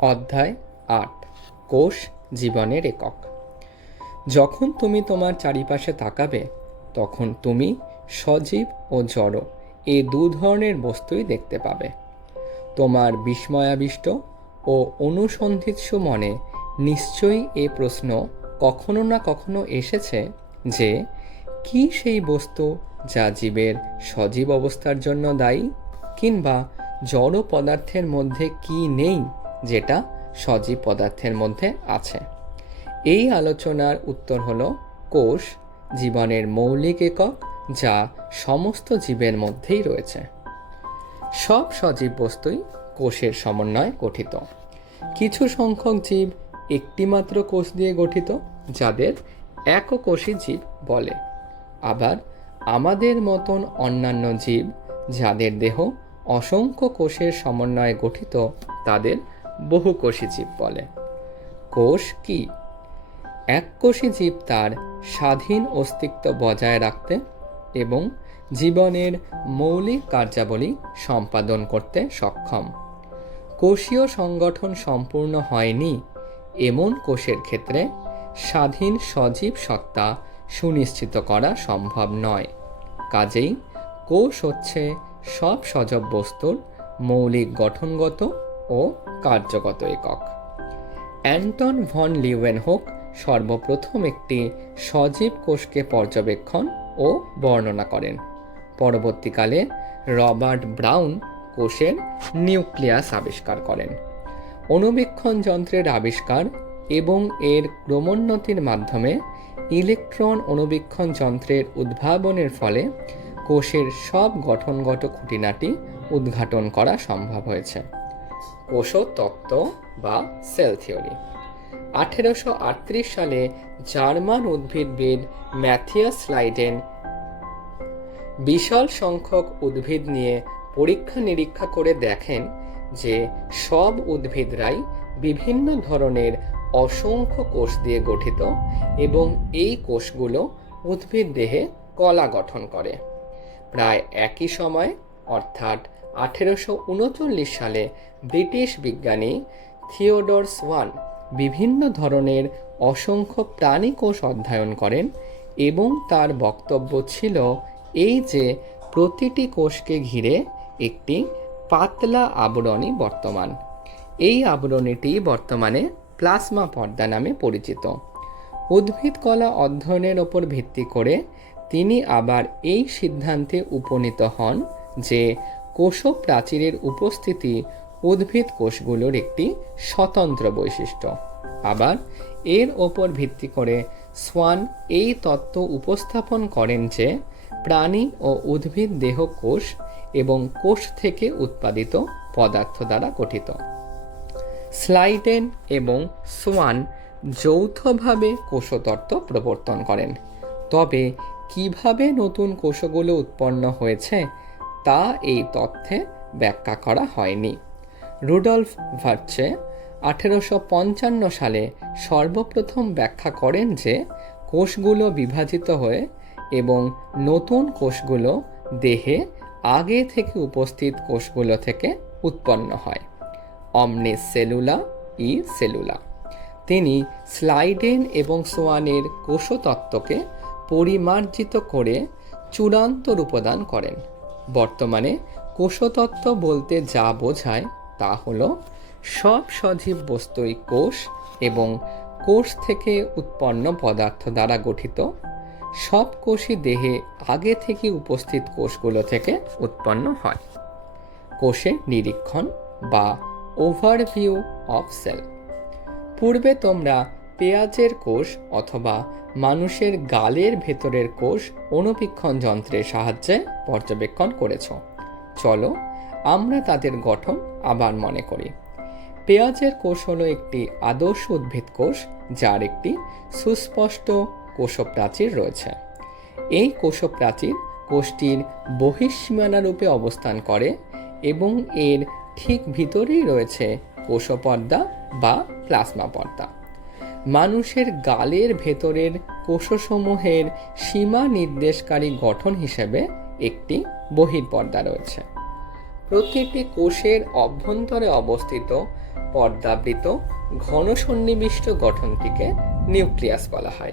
অধ্যায় আট, কোষ জীবনের একক। যখন তুমি তোমার চারিপাশে তাকাবে, তখন তুমি সজীব ও জড় এই দু ধরনের বস্তুই দেখতে পাবে। তোমার বিস্ময়াবিষ্ট ও অনুসন্ধিৎসু মনে নিশ্চয়ই এ প্রশ্ন কখনো না কখনো এসেছে যে, কি সেই বস্তু যা জীবের সজীব অবস্থার জন্য দায়ী? কিংবা জড় পদার্থের মধ্যে কি নেই যেটা সজীব পদার্থের মধ্যে আছে। এই আলোচনার উত্তর হল কোষ জীবনের মৌলিক একক যা সমস্ত জীবের মধ্যেই রয়েছে। সব সজীব বস্তুই কোষের সমন্বয়ে গঠিত। কিছু সংখ্যক জীব একটিমাত্র কোষ দিয়ে গঠিত, যাদের এককোষী জীব বলে। আবার আমাদের মতন অন্যান্য জীব, যাদের দেহ অসংখ্য কোষের সমন্বয়ে গঠিত, তাদের বহুকোষী জীব বলে। কোষ কি? এককোষী জীব তার স্বাধীন অস্তিত্ব বজায় রাখতে এবং জীবনের মৌলিক কার্যাবলী সম্পাদন করতে সক্ষম। কোষীয় সংগঠন সম্পূর্ণ হয়নি, এমন কোষের ক্ষেত্রে স্বাধীন সজীব সত্তা সুনিশ্চিত করা সম্ভব নয়। কাজেই কোষ হচ্ছে সব সজব বস্তুর মৌলিক গঠনগত ও কার্যগত একক। অ্যান্টন ভন লিউয়েনহোক সর্বপ্রথম একটি সজীব কোষকে পর্যবেক্ষণ ও বর্ণনা করেন। পরবর্তীকালে রবার্ট ব্রাউন কোষের নিউক্লিয়াস আবিষ্কার করেন। অণুবীক্ষণ যন্ত্রের আবিষ্কার এবং এর ক্রমোন্নতির মাধ্যমে ইলেকট্রন অণুবীক্ষণ যন্ত্রের উদ্ভাবনের ফলে কোষের সব গঠনগত খুঁটিনাটি উদ্ঘাটন করা সম্ভব হয়েছে। কোষতত্ত্ব বা সেল থিওরি। আঠেরোশো আটত্রিশ সালে জার্মান উদ্ভিদবিদ ম্যাথিয়াস লাইডেন বিশাল সংখ্যক উদ্ভিদ নিয়ে পরীক্ষা নিরীক্ষা করে দেখেন যে সব উদ্ভিদরাই বিভিন্ন ধরনের অসংখ্য কোষ দিয়ে গঠিত এবং এই কোষগুলো উদ্ভিদ দেহে কলা গঠন করে। প্রায় একই সময় অর্থাৎ আঠেরোশো উনচল্লিশ সালে ব্রিটিশ বিজ্ঞানী থিওডর সোয়ান বিভিন্ন ধরনের অসংখ্য প্রাণী কোষ অধ্যয়ন করেন এবং তার বক্তব্য ছিল এই যে প্রতিটি কোষকে ঘিরে একটি পাতলা আবরণী বর্তমান। এই আবরণীটি বর্তমানে প্লাজমা পর্দা নামে পরিচিত। উদ্ভিদ কলা অধ্যয়নের ওপর ভিত্তি করে তিনি আবার এই সিদ্ধান্তে উপনীত হন যে কোষ প্রাচীরের উপস্থিতি উদ্ভিদ কোষগুলোর একটি স্বতন্ত্র বৈশিষ্ট্য। আবার এর ওপর ভিত্তি করে সোয়ান এই তত্ত্ব উপস্থাপন করেন যে প্রাণী ও উদ্ভিদ দেহ কোষ এবং কোষ থেকে উৎপাদিত পদার্থ দ্বারা গঠিত। স্লাইডেন এবং সোয়ান যৌথভাবে কোষতত্ত্ব প্রবর্তন করেন। তবে কীভাবে নতুন কোষগুলো উৎপন্ন হয়েছে তা এই তথ্যে ব্যাখ্যা করা হয়নি। রুডলফ ভার্চে আঠেরোশো পঞ্চান্ন সালে সর্বপ্রথম ব্যাখ্যা করেন যে কোষগুলো বিভাজিত হয়ে এবং নতুন কোষগুলো দেহে আগে থেকে উপস্থিত কোষগুলো থেকে উৎপন্ন হয়। অমনে সেলুলা ই সেলুলা। তিনি স্লাইডেন এবং সোয়ানের কোষতত্ত্বকে পরিমার্জিত করে চূড়ান্ত রূপদান করেন। বর্তমানে কোষতত্ত্ব বলতে যা বোঝায় তা হল সব সজীব বস্তুই কোষ এবং কোষ থেকে উৎপন্ন পদার্থ দ্বারা গঠিত। সব কোষই দেহে আগে থেকে উপস্থিত কোষগুলো থেকে উৎপন্ন হয়। কোষের নিরীক্ষণ বা ওভারভিউ অফ সেল পূর্বে তোমরা পেঁয়াজের কোষ অথবা মানুষের গালের ভেতরের কোষ অনুবীক্ষণ যন্ত্রের সাহায্যে পর্যবেক্ষণ করেছ। চলো, আমরা তাদের গঠন আবার মনে করি। পেঁয়াজের কোষ হলো একটি আদর্শ উদ্ভিদ কোষ, যার একটি সুস্পষ্ট কোষপ্রাচীর রয়েছে। এই কোষপ্রাচীর কোষটির বহিঃসীমানা রূপে অবস্থান করে এবং এর ঠিক ভিতরেই রয়েছে কোষপর্দা বা প্লাজমা পর্দা। মানুষের গালের ভেতরের কোষসমূহের সীমা নির্দেশকারী গঠন হিসেবে একটি বহির্পর্দা রয়েছে। প্রতিটি কোষের অভ্যন্তরে অবস্থিত পর্দাবৃত ঘন সন্নিবিষ্ট গঠনটিকে নিউক্লিয়াস বলা হয়।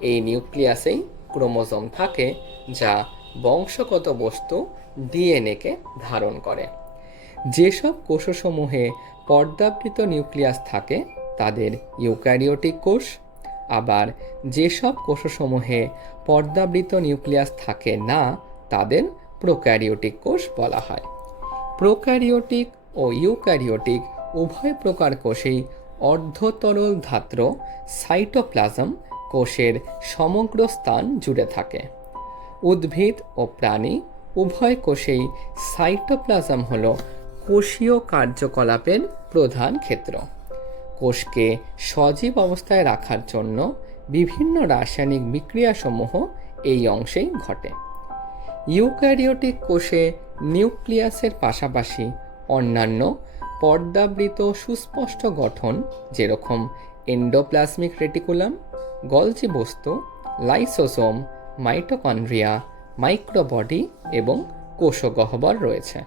এই নিউক্লিয়াসেই ক্রোমোজোম থাকে যা বংশগত বস্তু ডিএনএকে ধারণ করে। যেসব কোষসমূহে পর্দাবৃত নিউক্লিয়াস থাকে তাদের ইউক্যারিওটিক কোষ, আবার যেসব কোষসমূহে পর্দাবৃত নিউক্লিয়াস থাকে না, তাদের প্রোক্যারিওটিক কোষ বলা হয়। প্রোক্যারিওটিক ও ইউক্যারিওটিক উভয় প্রকার কোষেই অর্ধতরল ধাত্র সাইটোপ্লাজম কোষের সমগ্র স্থান জুড়ে থাকে। উদ্ভিদ ও প্রাণী উভয় কোষেই সাইটোপ্লাজম হল কোষীয় কার্যকলাপের প্রধান ক্ষেত্র। কোষকে সজীব অবস্থায় রাখার জন্য বিভিন্ন রাসায়নিক বিক্রিয়াসমূহ এই অংশেই ঘটে। ইউক্যারিওটিক কোষে নিউক্লিয়াসের পাশাপাশি অন্যান্য পর্দাবৃত সুস্পষ্ট গঠন যেরকম এন্ডোপ্লাজমিক রেটিকুলাম, গলজি বস্তু, লাইসোসোম, মাইটোকন্ড্রিয়া, মাইক্রোবডি এবং কোষগহ্বর রয়েছে।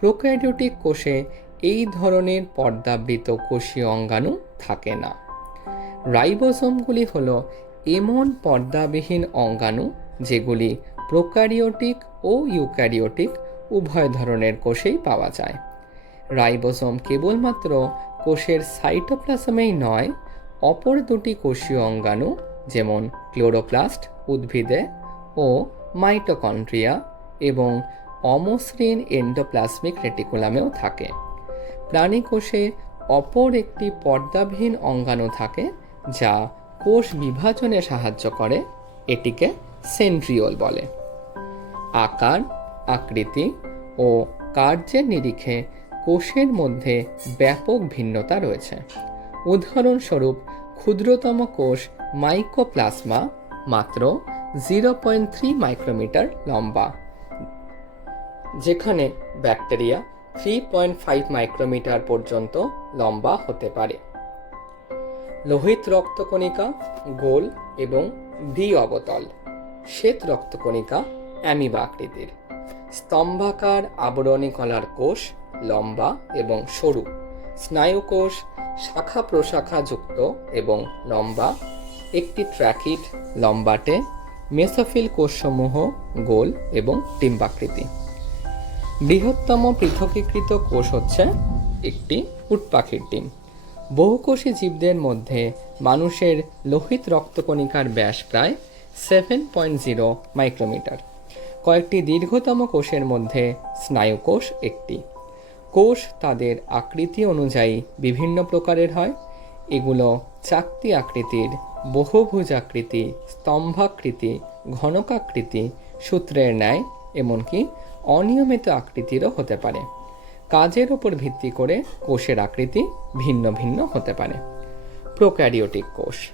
প্রোক্যারিওটিক কোষে এই ধরনের পর্দাবৃত কোষীয় অঙ্গাণু থাকে না। রাইবোসোমগুলি হল এমন পর্দাবিহীন অঙ্গাণু যেগুলি প্রোক্যারিওটিক ও ইউক্যারিওটিক উভয় ধরনের কোষেই পাওয়া যায়। রাইবোসোম কেবলমাত্র কোষের সাইটোপ্লাজমেই নয়, অপর দুটি কোষীয় অঙ্গাণু যেমন ক্লোরোপ্লাস্ট উদ্ভিদে ও মাইটোকন্ড্রিয়া এবং অমসৃণ এন্ডোপ্লাজমিক রেটিকুলামেও থাকে। প্রাণী কোষে অপর একটি পর্দাবিহীন অঙ্গাণু থাকে, যা কোষ বিভাজনে সাহায্য করে, এটিকে সেন্ট্রিওল বলে। আকার, আকৃতি ও কার্যের নিরিখে কোষের মধ্যে ব্যাপক ভিন্নতা রয়েছে। উদাহরণস্বরূপ, ক্ষুদ্রতম কোষ মাইকোপ্লাজমা মাত্র জিরো পয়েন্ট থ্রি মাইক্রোমিটার লম্বা, যেখানে bacteria three point five micrometer পর্যন্ত লম্বা হতে পারে। লোহিত রক্তকণিকা গোল এবং দ্বি অবতল, শ্বেত রক্তকণিকা অ্যামিবা আকৃতির স্তম্ভাকার আবরণী কলার কোষ লম্বা এবং সরু, স্নায়ুকোষ শাখা প্রশাখা যুক্ত এবং লম্বা। একটি ট্র্যাকিড লম্বাটে মেসোফিল কোষসমূহ গোল এবং ডিম্বাকৃতি বৃহত্তম পৃথকীকৃত কোষ হচ্ছে একটি উটপাখির ডিম। বহুকোষী জীবদের মধ্যে মানুষের লোহিত রক্তকণিকার ব্যাস প্রায় সেভেন পয়েন্ট জিরো মাইক্রোমিটার কয়েকটি দীর্ঘতম কোষের মধ্যে স্নায়ুকোষ একটি। কোষ তাদের আকৃতি অনুযায়ী বিভিন্ন প্রকারের হয়। এগুলো চাকতি আকৃতির, বহুভুজ আকৃতি, স্তম্ভাকৃতি, ঘনকাকৃতি, সূত্রের ন্যায়, এমনকি অনিয়মিত আকৃতিরও হতে পারে। কাজের ওপর ভিত্তি করে কোষের আকৃতি ভিন্ন ভিন্ন হতে পারে। প্রোক্যারিওটিক কোষ,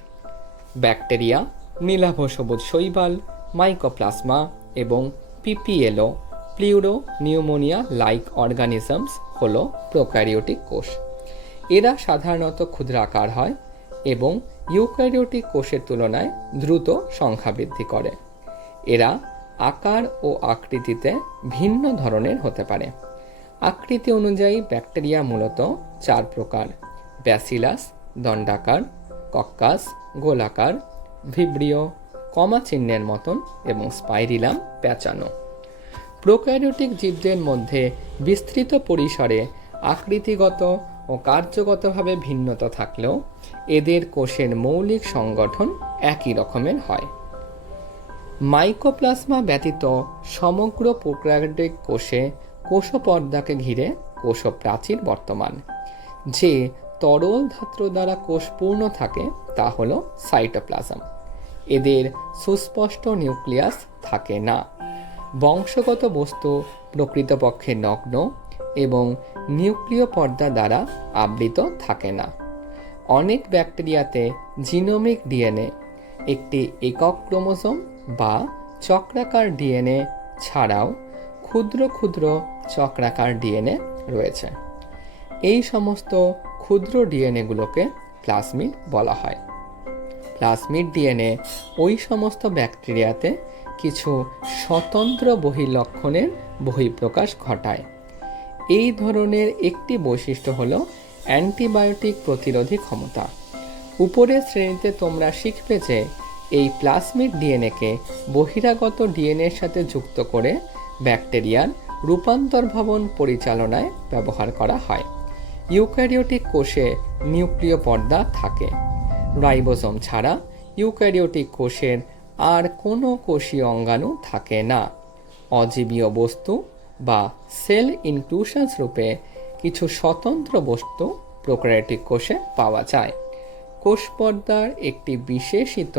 ব্যাকটেরিয়া, নীলাভ সবুজ শৈবাল, মাইকোপ্লাজমা এবং PPLO, pleuro pneumonia like organisms হল প্রোক্যারিওটিক কোষ। এরা সাধারণত ক্ষুদ্রাকার হয় এবং ইউক্যারিওটিক কোষের তুলনায় দ্রুত সংখ্যা বৃদ্ধি করে। এরা আকার ও আকৃতিতে ভিন্ন ধরনের হতে পারে। আকৃতি অনুযায়ী ব্যাকটেরিয়া মূলত চার প্রকার। ব্যাসিলাস, দণ্ডাকার, কক্কাস, গোলাকার, ভিব্রিয়, কমা চিহ্নের মতন এবং স্পাইরিলাম প্যাঁচানো। প্রোক্যারিওটিক জীবদের মধ্যে বিস্তৃত পরিসরে আকৃতিগত ও কার্যগতভাবে ভিন্নতা থাকলেও এদের কোষের মৌলিক সংগঠন একই রকমের হয়। মাইকোপ্লাজমা ব্যতীত সমগ্র প্রোক্যারিওটিক কোষে কোষপর্দাকে ঘিরে কোষপ্রাচীর বর্তমান। যে তরল ধাত্র দ্বারা কোষ পূর্ণ থাকে, তা হল সাইটোপ্লাজম। এদের সুস্পষ্ট নিউক্লিয়াস থাকে না। বংশগত বস্তু প্রকৃতপক্ষে নগ্ন এবং নিউক্লিয় পর্দা দ্বারা আবৃত থাকে না। অনেক ব্যাকটেরিয়াতে জিনোমিক ডিএনএ, একটি একক ক্রোমোজোম বা চক্রাকার ডিএনএ ছাড়াও ক্ষুদ্র ক্ষুদ্র চক্রাকার ডিএনএ রয়েছে। এই সমস্ত ক্ষুদ্র ডিএনএগুলোকে প্লাজমিড বলা হয়। প্লাজমিড ডিএনএ ওই সমস্ত ব্যাকটেরিয়াতে কিছু স্বতন্ত্র বহির্লক্ষণের বহিঃপ্রকাশ ঘটায়। এই ধরনের একটি বৈশিষ্ট্য হল অ্যান্টিবায়োটিক প্রতিরোধী ক্ষমতা। উপরের শ্রেণীতে তোমরা শিখবে যে এই প্লাজমিড ডিএনএকে বহিরাগত ডিএনএর সাথে যুক্ত করে ব্যাকটেরিয়ার রূপান্তর ভবন পরিচালনায় ব্যবহার করা হয়। ইউক্যারিওটিক কোষে নিউক্লিয় পর্দা থাকে। রাইবোসোম ছাড়া ইউক্যারিওটিক কোষের আর কোনো কোষীয় অঙ্গাণু থাকে না। অজীবীয় বস্তু বা সেল ইনক্লুশনস রূপে কিছু স্বতন্ত্র বস্তু প্রোক্যারিওটিক কোষে পাওয়া যায়। কোষ পর্দার একটি বিশেষিত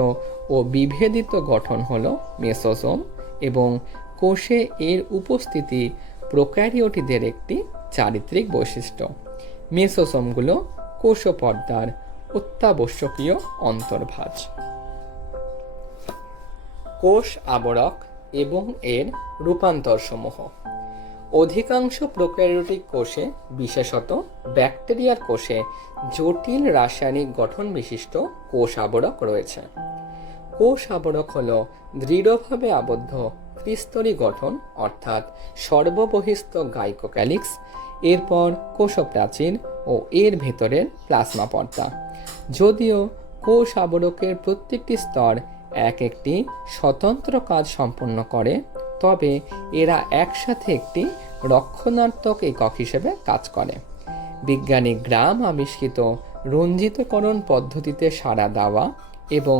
ও বিভেদিত গঠন হল মেসোসোম এবং কোষে এর উপস্থিতি প্রোক্যারিওটিদের একটি চারিত্রিক বৈশিষ্ট্য। মেসোসোমগুলো কোষ পর্দার অত্যাবশ্যকীয় অন্তর্ভাজ কোষ আবরক এবং এর রূপান্তরসমূহ। অধিকাংশ প্রোক্যারিওটিক কোষে, বিশেষত ব্যাকটেরিয়ার কোষে, জটিল রাসায়নিক গঠন বিশিষ্ট কোষ আবরক রয়েছে। কোষ আবরক হল দৃঢ়ভাবে আবদ্ধ ত্রিস্তরী গঠন, অর্থাৎ সর্ববহিস্থ গাইকোক্যালিক্স, এরপর কোষপ্রাচীর ও এর ভেতরের প্লাজমা পর্দা। যদিও কোষ আবরকের প্রত্যেকটি স্তর এক একটি স্বতন্ত্র কাজ সম্পন্ন করে তবে এরা একসাথে একটি রক্ষণাত্মক একক হিসেবে কাজ করে। বিজ্ঞানী গ্রাম আবিষ্কৃত রঞ্জিতকরণ পদ্ধতিতে সাড়া দেওয়া এবং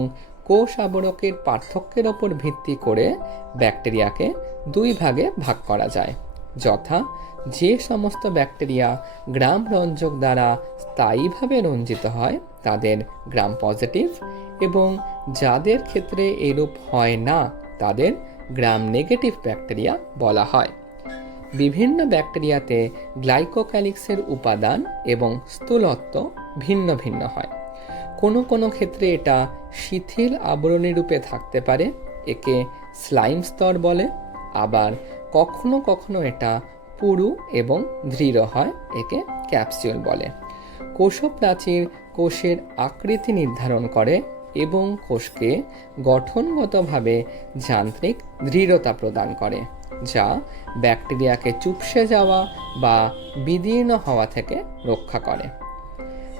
কোষ আবরকের পার্থক্যের ওপর ভিত্তি করে ব্যাকটেরিয়াকে দুই ভাগে ভাগ করা যায়, যথা যে সমস্ত ব্যাকটেরিয়া গ্রাম রঞ্জক দ্বারা স্থায়ীভাবে রঞ্জিত হয়, তাদের গ্রাম পজিটিভ এবং যাদের ক্ষেত্রে এরূপ হয় না, তাদের গ্রাম নেগেটিভ ব্যাকটেরিয়া বলা হয়। বিভিন্ন ব্যাকটেরিয়াতে গ্লাইকোক্যালিক্সের উপাদান এবং স্থূলত্ব ভিন্ন ভিন্ন হয়। কোনো কোনো ক্ষেত্রে এটা শিথিল আবরণী রূপে থাকতে পারে, একে স্লাইম স্তর বলে, আবার কখনো কখনো এটা পুরু এবং দৃঢ় হয়, একে ক্যাপসিউল বলে। কোষপ্রাচীর কোষের আকৃতি নির্ধারণ করে এবং কোষকে গঠনগতভাবে যান্ত্রিক দৃঢ়তা প্রদান করে, যা ব্যাকটেরিয়াকে চুপসে যাওয়া বা বিদীর্ণ হওয়া থেকে রক্ষা করে।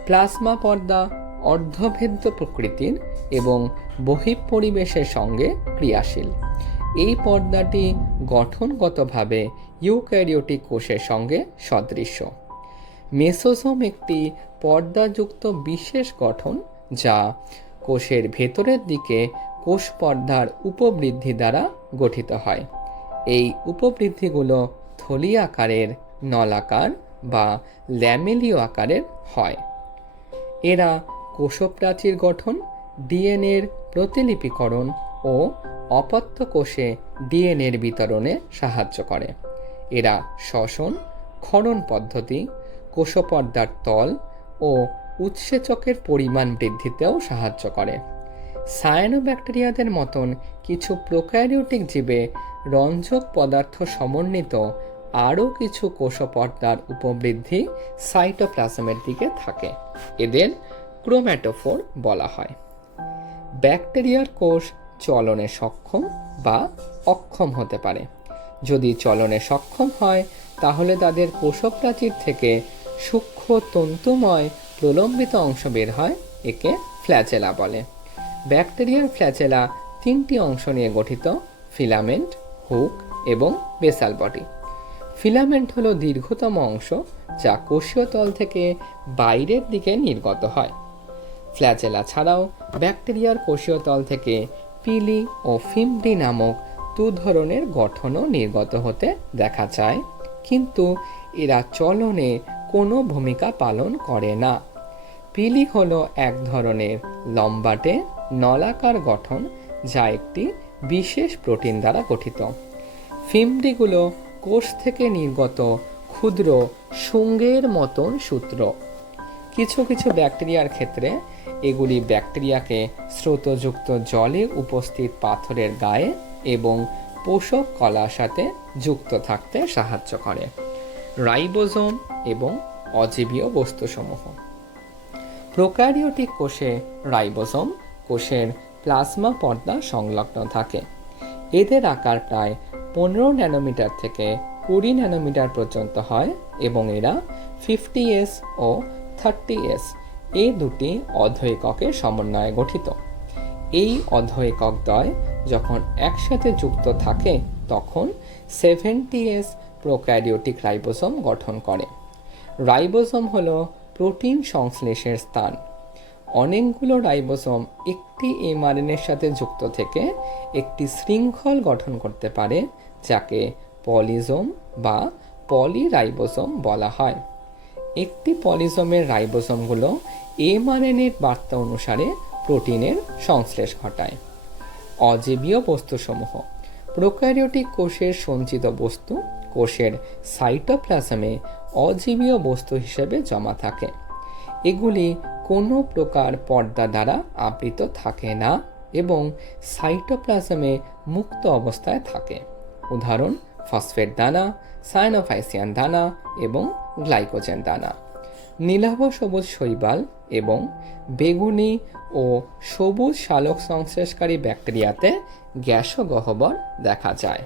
প্লাজমা পর্দা অর্ধভেদ্য প্রকৃতির এবং বহিঃপরিবেশের সঙ্গে ক্রিয়াশীল। এই পর্দাটি গঠনগতভাবে ইউক্যারিওটিক কোষের সঙ্গে সদৃশ্য মেসোসোম একটি পর্দাযুক্ত বিশেষ গঠন যা কোষের ভেতরের দিকে কোষ পর্দার উপবৃদ্ধি দ্বারা গঠিত হয়। এই উপবৃদ্ধিগুলো থলি আকারের নলাকার বা ল্যামেলীয় আকারের হয়। এরা কোষপ্রাচীর গঠন, ডিএনএর প্রতিলিপিকরণ ও অপত্য কোষে ডিএনএর বিতরণে সাহায্য করে। এরা শ্বসন ক্ষরণ পদ্ধতি, কোষপর্দার তল ও উৎসেচকের পরিমাণ বৃদ্ধিতেও সাহায্য করে। সায়ানোব্যাকটেরিয়াদের মতন কিছু প্রোক্যারিওটিক জীবে রঞ্জক পদার্থ সমন্বিত আরও কিছু কোষপর্দার উপবৃদ্ধি সাইটোপ্লাজমের দিকে থাকে, এদের ক্রোম্যাটোফোর বলা হয়। ব্যাকটেরিয়ার কোষ চলনে সক্ষম বা অক্ষম হতে পারে। যদি চলনে সক্ষম হয়, তাহলে তাদের কোষপ্রাচীর থেকে সূক্ষ্ম তন্তুময় প্রলম্বিত অংশ বের হয় একে ফ্ল্যাচেলা বলে। ব্যাকটেরিয়ার ফ্ল্যাচেলা তিনটি অংশ নিয়ে গঠিত, ফিলামেন্ট, হুক এবং বেসাল বডি। ফিলামেন্ট হলো দীর্ঘতম অংশ যা কোষীয় তল থেকে বাইরের দিকে নির্গত হয়। ফ্ল্যাচেলা ছাড়াও ব্যাকটেরিয়ার কোষীয় তল থেকে পিলি ও ফিমডি নামক দু ধরনের গঠনও নির্গত হতে দেখা যায়, কিন্তু এরা চলনে কোনো ভূমিকা পালন করে না। পিলি হলো এক ধরনের লম্বাটে নলাকার গঠন যা একটি বিশেষ প্রোটিন দ্বারা গঠিত। ফিমব্রিগুলো কোষ থেকে নির্গত ক্ষুদ্র শুঙ্গের মতন সূত্র। কিছু কিছু ব্যাকটেরিয়ার ক্ষেত্রে এগুলি ব্যাকটেরিয়াকে স্রোতযুক্ত জলে উপস্থিত পাথরের গায়ে এবং পোষক কলার সাথে যুক্ত থাকতে সাহায্য করে। রাইবোজোম এবং অজীবীয় বস্তুসমূহ। প্রোক্যারিওটিক কোষে রাইবোসোম, কোষের প্লাজমা পর্দা সংলগ্ন থাকে। এদের আকার প্রায় পনেরো ন্যানোমিটার থেকে কুড়ি ন্যানোমিটার পর্যন্ত হয় এবং এরা ফিফটি এস ও থার্টি এস। এই দুটি অর্ধ এককের সমন্বয়ে গঠিত। এই অর্ধ দ্বয় যখন একসাথে যুক্ত থাকে, তখন সেভেন্টি এস প্রোক্যারিওটিক রাইবোসোম গঠন করে। রাইবোসোম হলো প্রোটিন সংশ্লেষের স্থান। অনেকগুলো রাইবোসোম একটি এমআরএনএর সাথে যুক্ত থেকে একটি শৃঙ্খল গঠন করতে পারে, যাকে পলিজোম বা পলিরাইবোসোম বলা হয়। একটি পলিজোমের রাইবোসোমগুলো এমআরএনএর বার্তা অনুসারে প্রোটিনের সংশ্লেষ ঘটায়। অজীবীয় বস্তুসমূহ। প্রোক্যারিওটিক কোষের সঞ্চিত বস্তু কোষের সাইটোপ্লাজমে অজীবীয় বস্তু হিসেবে জমা থাকে। এগুলি কোনো প্রকার পর্দা দ্বারা আবৃত থাকে না এবং সাইটোপ্লাজমে মুক্ত অবস্থায় থাকে। উদাহরণ, ফসফেট দানা সায়ানোফাইসিয়ান দানা এবং গ্লাইকোজেন দানা। নীলাভ সবুজ শৈবাল এবং বেগুনি ও সবুজ সালোক সংশ্লেষকারী ব্যাকটেরিয়াতে গ্যাসো গহ্বর দেখা যায়।